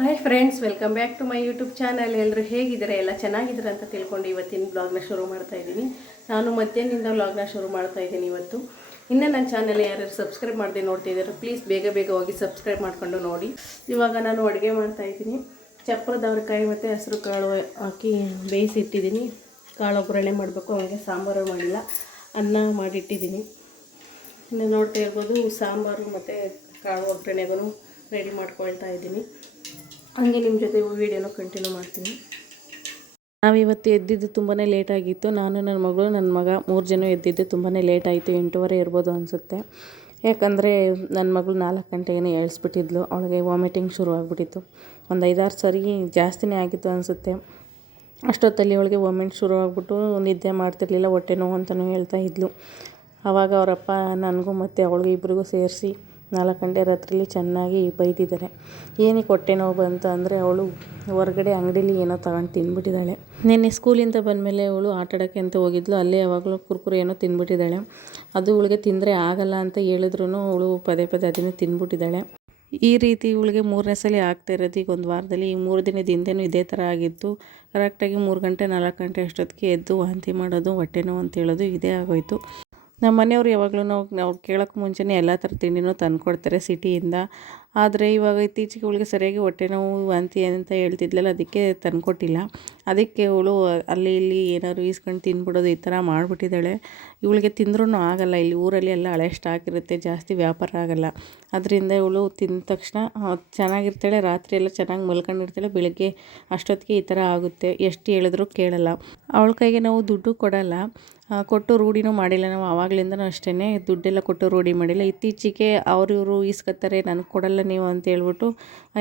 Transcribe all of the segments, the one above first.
Hi friends, welcome back to my YouTube channel. ಎಲ್ಲರೂ ಹೇಗಿದ್ದಾರೆ? ಎಲ್ಲ ಚೆನ್ನಾಗಿದ್ದಾರೆ ಅಂತ ತಿಳ್ಕೊಂಡು ಇವತ್ತಿನ ಬ್ಲಾಗ್ನ ಶುರು ಮಾಡ್ತಾ ಇದ್ದೀನಿ. ನಾನು ಮಧ್ಯಾಹ್ನದಿಂದ ಬ್ಲಾಗ್ನ ಶುರು ಮಾಡ್ತಾ ಇದ್ದೀನಿ ಇವತ್ತು. ಇನ್ನು ನನ್ನ ಚಾನಲ್ ಯಾರ್ಯಾರು ಸಬ್ಸ್ಕ್ರೈಬ್ ಮಾಡದೆ ನೋಡ್ತಿದ್ದಾರೆ ಪ್ಲೀಸ್ ಬೇಗ ಬೇಗ ಹೋಗಿ ಸಬ್ಸ್ಕ್ರೈಬ್ ಮಾಡ್ಕೊಂಡು ನೋಡಿ. ಇವಾಗ ನಾನು ಅಡುಗೆ ಮಾಡ್ತಾಯಿದ್ದೀನಿ. ಚಪ್ಪರದವ್ರಕಾಯಿ ಮತ್ತು ಹಸಿರು ಕಾಳು ಹಾಕಿ ಬೇಯಿಸಿಟ್ಟಿದ್ದೀನಿ. ಕಾಳು ಒಗ್ಗರಣೆ ಮಾಡಬೇಕು. ಅವನಿಗೆ ಸಾಂಬಾರು ಮಾಡಿಲ್ಲ, ಅನ್ನ ಮಾಡಿಟ್ಟಿದ್ದೀನಿ. ಇನ್ನು ನೋಡ್ತಾ ಇರ್ಬೋದು, ಸಾಂಬಾರು ಮತ್ತು ಕಾಳು ಒಗ್ಗರಣೆಗೂ ರೆಡಿ ಮಾಡ್ಕೊಳ್ತಾ ಇದ್ದೀನಿ. ಹಾಗೆ ನಿಮ್ಮ ಜೊತೆ ವೀಡಿಯೋನ ಕಂಟಿನ್ಯೂ ಮಾಡ್ತೀನಿ. ನಾವಿವತ್ತು ಎದ್ದಿದ್ದು ತುಂಬಾ ಲೇಟಾಗಿತ್ತು. ನಾನು ನನ್ನ ಮಗಳು ನನ್ನ ಮಗ 3 ಜನ ಎದ್ದಿದ್ದು ತುಂಬಾ ಲೇಟ್ ಆಯಿತು. 8:15 ಇರ್ಬೋದು ಅನಿಸುತ್ತೆ. ಯಾಕಂದರೆ ನನ್ನ ಮಗಳು 4 ಗಂಟೆಗೇ ಏಳಿಸ್ಬಿಟ್ಟಿದ್ಲು. ಅವಳಿಗೆ ವಾಮಿಟಿಂಗ್ ಶುರು ಆಗಿಬಿಟ್ಟಿತ್ತು. ಒಂದು 5-6 ಸರಿ ಜಾಸ್ತಿನೇ ಆಗಿತ್ತು ಅನಿಸುತ್ತೆ. ಅಷ್ಟೊತ್ತಲ್ಲಿ ಅವಳಿಗೆ ವಾಮಿಟ್ ಶುರು ಆಗಿಬಿಟ್ಟು ನಿದ್ದೆ ಮಾಡ್ತಿರ್ಲಿಲ್ಲ, ಹೊಟ್ಟೆ ನೋವು ಅಂತಲೂ ಹೇಳ್ತಾ ಇದ್ಲು. ಆವಾಗ ಅವರಪ್ಪ ನನಗೂ ಮತ್ತು ಅವಳಿಗೆ ಇಬ್ಬರಿಗೂ ಸೇರಿಸಿ 4 ಗಂಟೆ ರಾತ್ರಿಲಿ ಚೆನ್ನಾಗಿ ಬೈದಿದ್ದಾರೆ. ಏನಕ್ಕೆ ಹೊಟ್ಟೆ ನೋವು ಬಂತು ಅಂದರೆ ಅವಳು ಹೊರಗಡೆ ಅಂಗಡೀಲಿ ಏನೋ ತಗೊಂಡು ತಿಂದ್ಬಿಟ್ಟಿದ್ದಾಳೆ. ನಿನ್ನೆ ಸ್ಕೂಲಿಂದ ಬಂದಮೇಲೆ ಅವಳು ಆಟಾಡೋಕ್ಕೆ ಅಂತ ಹೋಗಿದ್ಲು. ಅಲ್ಲೇ ಯಾವಾಗಲೂ ಕುರ್ಕುರೆ ಏನೋ ತಿಂದ್ಬಿಟ್ಟಿದ್ದಾಳೆ. ಅದು ಇವಳಿಗೆ ತಿಂದರೆ ಆಗಲ್ಲ ಅಂತ ಹೇಳಿದ್ರು ಅವಳು ಪದೇ ಪದೇ ಅದನ್ನೇ ತಿಂದ್ಬಿಟ್ಟಿದ್ದಾಳೆ. ಈ ರೀತಿ ಇವಳಿಗೆ 3ನೇ ಸಲ ಆಗ್ತಾ ಇರೋದು ಈಗ ಒಂದು ವಾರದಲ್ಲಿ. ಈ 3 ದಿನದ ಹಿಂದೆನೂ ಇದೇ ಥರ ಆಗಿತ್ತು. ಕರೆಕ್ಟಾಗಿ 3 ಗಂಟೆ 4 ಗಂಟೆ ಅಷ್ಟೊತ್ತಿಗೆ ಎದ್ದು ವಾಂತಿ ಮಾಡೋದು, ಹೊಟ್ಟೆ ನೋವು ಅಂತ ಹೇಳೋದು ಇದೇ ಆಗೋಯ್ತು. ನಮ್ಮ ಮನೆಯವ್ರು ಯಾವಾಗಲೂ ಅವ್ರು ಕೇಳೋಕ್ಕೆ ಮುಂಚೆನೇ ಎಲ್ಲ ಥರ ತಿಂಡಿನೂ ತಂದುಕೊಡ್ತಾರೆ ಸಿಟಿಯಿಂದ. ಆದರೆ ಇವಾಗ ಇತ್ತೀಚೆಗೆ ಅವಳಿಗೆ ಸರಿಯಾಗಿ ಹೊಟ್ಟೆ ನೋವು ವಾಂತಿ ಅಂತ ಹೇಳ್ತಿದ್ಲಲ್ಲ, ಅದಕ್ಕೆ ತಂದುಕೊಟ್ಟಿಲ್ಲ. ಅದಕ್ಕೆ ಅವಳು ಅಲ್ಲಿ ಇಲ್ಲಿ ಏನಾದ್ರು ಈಸ್ಕೊಂಡು ತಿಂದ್ಬಿಡೋದು ಈ ಥರ ಮಾಡಿಬಿಟ್ಟಿದ್ದಾಳೆ. ಇವಳಿಗೆ ತಿಂದ್ರೂ ಆಗಲ್ಲ. ಇಲ್ಲಿ ಊರಲ್ಲಿ ಎಲ್ಲ ಹಳೆ ಸ್ಟಾಕ್ ಇರುತ್ತೆ, ಜಾಸ್ತಿ ವ್ಯಾಪಾರ ಆಗಲ್ಲ. ಅದರಿಂದ ಇವಳು ತಿಂದ ತಕ್ಷಣ ಚೆನ್ನಾಗಿರ್ತಾಳೆ. ರಾತ್ರಿ ಎಲ್ಲ ಚೆನ್ನಾಗಿ ಮಲ್ಕೊಂಡಿರ್ತಾಳೆ. ಬೆಳಗ್ಗೆ ಅಷ್ಟೊತ್ತಿಗೆ ಈ ಥರ ಆಗುತ್ತೆ. ಎಷ್ಟು ಹೇಳಿದ್ರೂ ಕೇಳಲ್ಲ. ಅವಳ ಕೈಗೆ ನಾವು ದುಡ್ಡು ಕೊಡಲ್ಲ, ಕೊಟ್ಟು ರೂಢಿನೂ ಮಾಡಿಲ್ಲ. ನಾವು ಆವಾಗಲಿಂದನೂ ಅಷ್ಟೇ ದುಡ್ಡೆಲ್ಲ ಕೊಟ್ಟು ರೂಢಿ ಮಾಡಿಲ್ಲ. ಇತ್ತೀಚೆಗೆ ಇವರು ಈಸ್ಕೊತಾರೆ, ನನಗೆ ಕೊಡಲ್ಲ ನೀವು ಅಂತ ಹೇಳ್ಬಿಟ್ಟು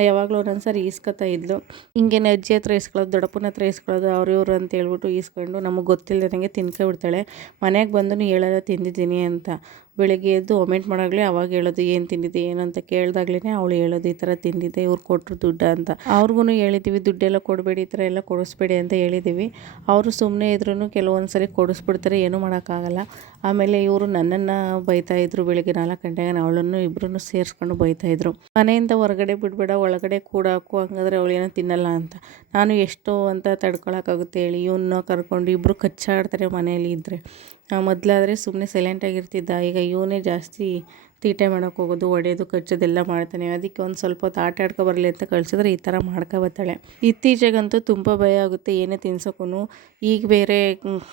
ಯಾವಾಗಲೂ ಒಂದೊಂದು ಸಾರಿ ಈಸ್ಕೊತಾ ಇದ್ಲು. ಹಿಂಗೇನೆ ಅಜ್ಜಿ ಹತ್ರ ಇಸ್ಕೊಳ್ಳೋದು, ದೊಡ್ಡಪ್ಪನ ಹತ್ರ ಇಸ್ಕೊಳ್ಳೋದು, ಇವರು ಅಂತ ಹೇಳ್ಬಿಟ್ಟು ಈಸ್ಕೊಂಡು ನಮಗೆ ಗೊತ್ತಿಲ್ಲದಂಗೆ ತಿನ್ಕೊಬಿಡ್ತಾಳೆ. ಮನೆಗೆ ಬಂದು ಹೇಳೋಲ್ಲ ತಿಂದಿದ್ದೀನಿ ಅಂತ. ಬೆಳಗ್ಗೆ ಎದ್ದು ಒಮೆಂಟ್ ಮಾಡಾಗಲೇ ಅವಾಗ ಹೇಳೋದು ಏನು ತಿಂದಿದ್ದೆ ಏನು ಅಂತ ಕೇಳಿದಾಗ್ಲೇ ಅವಳು ಹೇಳೋದು ಈ ಥರ ತಿಂದಿದ್ದೆ, ಇವ್ರು ಕೊಟ್ಟರು ದುಡ್ಡು ಅಂತ. ಅವ್ರಿಗೂ ಹೇಳಿದ್ದೀವಿ ದುಡ್ಡೆಲ್ಲ ಕೊಡಬೇಡಿ, ಈ ಥರ ಎಲ್ಲ ಕೊಡಿಸ್ಬೇಡಿ ಅಂತ ಹೇಳಿದ್ದೀವಿ. ಅವರು ಸುಮ್ಮನೆ ಇದ್ರೂ ಕೆಲವೊಂದು ಸರಿ ಕೊಡಿಸ್ಬಿಡ್ತಾರೆ, ಏನೂ ಮಾಡೋಕ್ಕಾಗಲ್ಲ. ಆಮೇಲೆ ಇವರು ನನ್ನನ್ನು ಬೈತಾಯಿದ್ರು. ಬೆಳಗ್ಗೆ 4 ಗಂಟೆಗೆ ಅವಳನ್ನು ಇಬ್ಬರನ್ನು ಸೇರಿಸ್ಕೊಂಡು ಬೈತಾಯಿದ್ರು. ಮನೆಯಿಂದ ಹೊರಗಡೆ ಬಿಡಬೇಡ, ಒಳಗಡೆ ಕೂಡ ಹಾಕು, ಹಂಗಾದ್ರೆ ಅವಳೇನೋ ತಿನ್ನಲ್ಲ ಅಂತ. ನಾನು ಎಷ್ಟು ಅಂತ ತಡ್ಕೊಳಕ್ಕಾಗುತ್ತೆ ಹೇಳಿ. ಇವನ್ನ ಕರ್ಕೊಂಡು ಇಬ್ಬರು ಕಚ್ಚಾಡ್ತಾರೆ ಮನೆಯಲ್ಲಿ ಇದ್ದರೆ. ಮೊದಲಾದರೆ ಸುಮ್ಮನೆ ಸೈಲೆಂಟಾಗಿರ್ತಿದ್ದ. ಈಗ ಇವನೇ ಜಾಸ್ತಿ ತೀಟೆ ಮಾಡೋಕ್ಕೆ ಹೋಗೋದು, ಹೊಡೆಯೋದು, ಕಚ್ಚೋದೆಲ್ಲ ಮಾಡ್ತಾನೆ. ಅದಕ್ಕೆ ಒಂದು ಸ್ವಲ್ಪ ಹೊತ್ತು ಆಟ ಆಡ್ಕೊ ಬರಲಿ ಅಂತ ಕಳಿಸಿದ್ರೆ ಈ ಥರ ಮಾಡ್ಕೊಬತ್ತಾಳೆ. ಇತ್ತೀಚೆಗಂತೂ ತುಂಬ ಭಯ ಆಗುತ್ತೆ ಏನೇ ತಿನ್ಸೋಕ್ಕೂ. ಈಗ ಬೇರೆ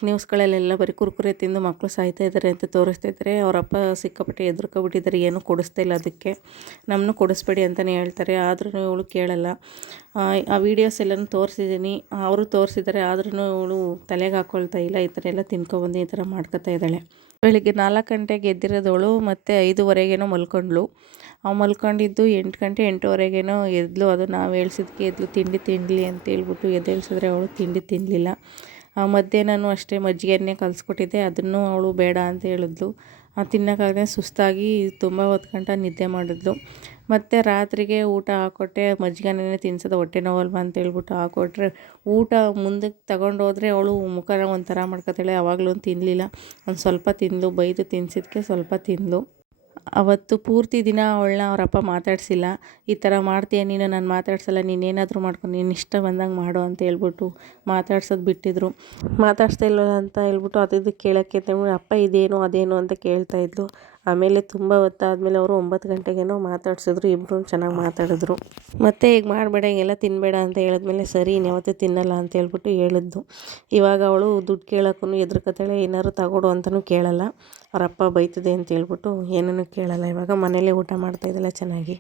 ನ್ಯೂಸ್ಗಳಲ್ಲೆಲ್ಲ ಬರೀ ಕುರ್ಕುರೆ ತಿಂದು ಮಕ್ಕಳು ಸಾಯ್ತಾ ಇದ್ದಾರೆ ಅಂತ ತೋರಿಸ್ತಾ ಇದ್ದಾರೆ. ಅವರಪ್ಪ ಸಿಕ್ಕಾಪಟ್ಟೆ ಹೆದರ್ಕೊಬಿಟ್ಟಿದ್ದಾರೆ, ಏನೂ ಕೊಡಿಸ್ತಾ ಇಲ್ಲ. ಅದಕ್ಕೆ ನಮ್ಮನ್ನು ಕೊಡಿಸ್ಬೇಡಿ ಅಂತಲೇ ಹೇಳ್ತಾರೆ. ಆದ್ರೂ ಇವಳು ಕೇಳಲ್ಲ. ಆ ವೀಡಿಯೋಸ್ ಎಲ್ಲನೂ ತೋರಿಸಿದ್ದೀನಿ, ಅವರು ತೋರಿಸಿದ್ದಾರೆ. ಆದ್ರೂ ಇವಳು ತಲೆಗೆ ಹಾಕ್ಕೊಳ್ತಾ ಇಲ್ಲ. ಈ ಥರ ಎಲ್ಲ ತಿನ್ಕೊಬಂದು ಈ ಥರ ಮಾಡ್ಕೊತಾ ಇದ್ದಾಳೆ. ಬೆಳಿಗ್ಗೆ 4 ಗಂಟೆಗೆ ಎದ್ದಿರೋದವಳು ಮತ್ತು 5:15 ಮಲ್ಕೊಂಡ್ಳು. ಮಲ್ಕೊಂಡಿದ್ದು 8 ಗಂಟೆ 8:15 ಎದ್ಲು. ಅದು ನಾವು ಹೇಳ್ಸಿದ್ಕೆ ಎದ್ಲು. ತಿಂಡಿ ತಿನ್ನಲಿ ಅಂತ ಹೇಳ್ಬಿಟ್ಟು ಎದ್ದೇಳಿಸಿದ್ರೆ ಅವಳು ತಿಂಡಿ ತಿನ್ನಲಿಲ್ಲ. ಮಧ್ಯಾಹ್ನನೂ ಅಷ್ಟೇ ಮಜ್ಜಿಗೆಯನ್ನೇ ಕಲಿಸ್ಕೊಟ್ಟಿದ್ದೆ, ಅದನ್ನು ಅವಳು ಬೇಡ ಅಂತ ಹೇಳಿದ್ಲು. ತಿನ್ನೋಕ್ಕಾಗದೆ ಸುಸ್ತಾಗಿ ತುಂಬ ಹೊತ್ತು ಗಂಟ ನಿದ್ದೆ ಮಾಡಿದ್ಲು. ಮತ್ತು ರಾತ್ರಿಗೆ ಊಟ ಹಾಕ್ಕೊಟ್ಟೆ. ಮಜ್ಜಿಗೆನೇ ತಿನ್ಸೋದು, ಹೊಟ್ಟೆ ನೋವಲ್ವ ಅಂತ ಹೇಳ್ಬಿಟ್ಟು ಹಾಕ್ಕೊಟ್ರೆ ಊಟ ಮುಂದಕ್ಕೆ ತಗೊಂಡೋದ್ರೆ ಅವಳು ಮುಖನ ಒಂಥರ ಮಾಡ್ಕೊತಾಳೆ. ಆವಾಗಲೂ ತಿನ್ನಲಿಲ್ಲ. ಒಂದು ಸ್ವಲ್ಪ ತಿಂದಳು, ಬೈದು ತಿನ್ನಿಸಿದ್ಕೆ ಸ್ವಲ್ಪ ತಿಂದಳು. ಅವತ್ತು ಪೂರ್ತಿ ದಿನ ಅವಳನ್ನ ಅವರಪ್ಪ ಮಾತಾಡಿಸಿಲ್ಲ. ಈ ಥರ ಮಾಡ್ತೀಯ ನೀನು, ನಾನು ಮಾತಾಡ್ಸಲ್ಲ, ನೀನೇನಾದರೂ ಮಾಡ್ಕೊಂಡು ನೀನು ಇಷ್ಟ ಬಂದಂಗೆ ಮಾಡು ಅಂತ ಹೇಳ್ಬಿಟ್ಟು ಮಾತಾಡ್ಸೋದು ಬಿಟ್ಟಿದ್ರು. ಮಾತಾಡ್ಸ್ತಾ ಇಲ್ಲ ಅಂತ ಹೇಳ್ಬಿಟ್ಟು ಅದು ಕೇಳೋಕ್ಕೆ ಅಂತ ಅಪ್ಪ ಇದೇನು ಅದೇನು ಅಂತ ಕೇಳ್ತಾಯಿದ್ಲು. ಆಮೇಲೆ ತುಂಬ ಹೊತ್ತಾದಮೇಲೆ ಅವರು 9 ಗಂಟೆಗೇನೋ ಮಾತಾಡ್ಸಿದ್ರು. ಇಬ್ಬರು ಚೆನ್ನಾಗಿ ಮಾತಾಡಿದ್ರು. ಮತ್ತೆ ಈಗ ಮಾಡಬೇಡ, ಹಿಂಗೆಲ್ಲ ತಿನ್ನಬೇಡ ಅಂತ ಹೇಳಿದ್ಮೇಲೆ ಸರಿ ಇನ್ಯಾವತ್ತೂ ತಿನ್ನಲ್ಲ ಅಂತ ಹೇಳ್ಬಿಟ್ಟು ಹೇಳಿದ್ದು. ಇವಾಗ ಅವಳು ದುಡ್ಡು ಕೇಳೋಕ್ಕೂ ಹೆದರ್ಕೊತಾಳೆ. ಏನಾದ್ರು ತಗೊಡು ಅಂತಲೂ ಕೇಳಲ್ಲ. ಅವರಪ್ಪ ಬೈತದೆ ಅಂತ ಹೇಳ್ಬಿಟ್ಟು ಏನೂ ಕೇಳಲ್ಲ. ಇವಾಗ ಮನೇಲೇ ಊಟ ಮಾಡ್ತಾಯಿದ್ದಲ್ಲ ಚೆನ್ನಾಗಿ.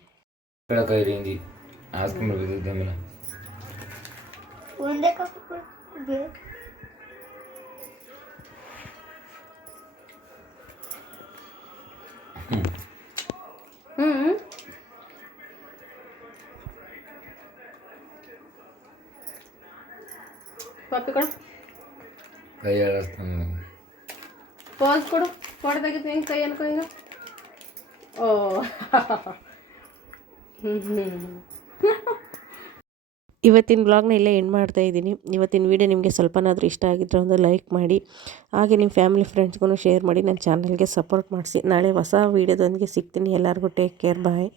ಕಾಪಿ ಕೊಡು, ಕೈ ಪಾಸ್ ಕೊಡು. ಫೋಟೋ ತೆಗಿತು ಹಿಂಗೆ ಕೈ ಅನ್ಕೊ ಹಿಂಗೆ. ಓ ಇವತ್ತಿನ ಬ್ಲಾಗ್ನ ಇಲ್ಲೇ ಎಂಡ್ ಮಾಡ್ತಾಯಿದ್ದೀನಿ. ಇವತ್ತಿನ ವೀಡಿಯೋ ನಿಮಗೆ ಸ್ವಲ್ಪನಾದರೂ ಇಷ್ಟ ಆಗಿದ್ರೆ ಒಂದು ಲೈಕ್ ಮಾಡಿ, ಹಾಗೆ ನಿಮ್ಮ ಫ್ಯಾಮಿಲಿ ಫ್ರೆಂಡ್ಸ್ಗೂ ಶೇರ್ ಮಾಡಿ, ನನ್ನ ಚಾನಲ್ಗೆ ಸಪೋರ್ಟ್ ಮಾಡಿಸಿ. ನಾಳೆ ಹೊಸ ವೀಡಿಯೋದೊಂದಿಗೆ ಸಿಗ್ತೀನಿ. ಎಲ್ಲರಿಗೂ ಟೇಕ್ ಕೇರ್, ಬಾಯ್.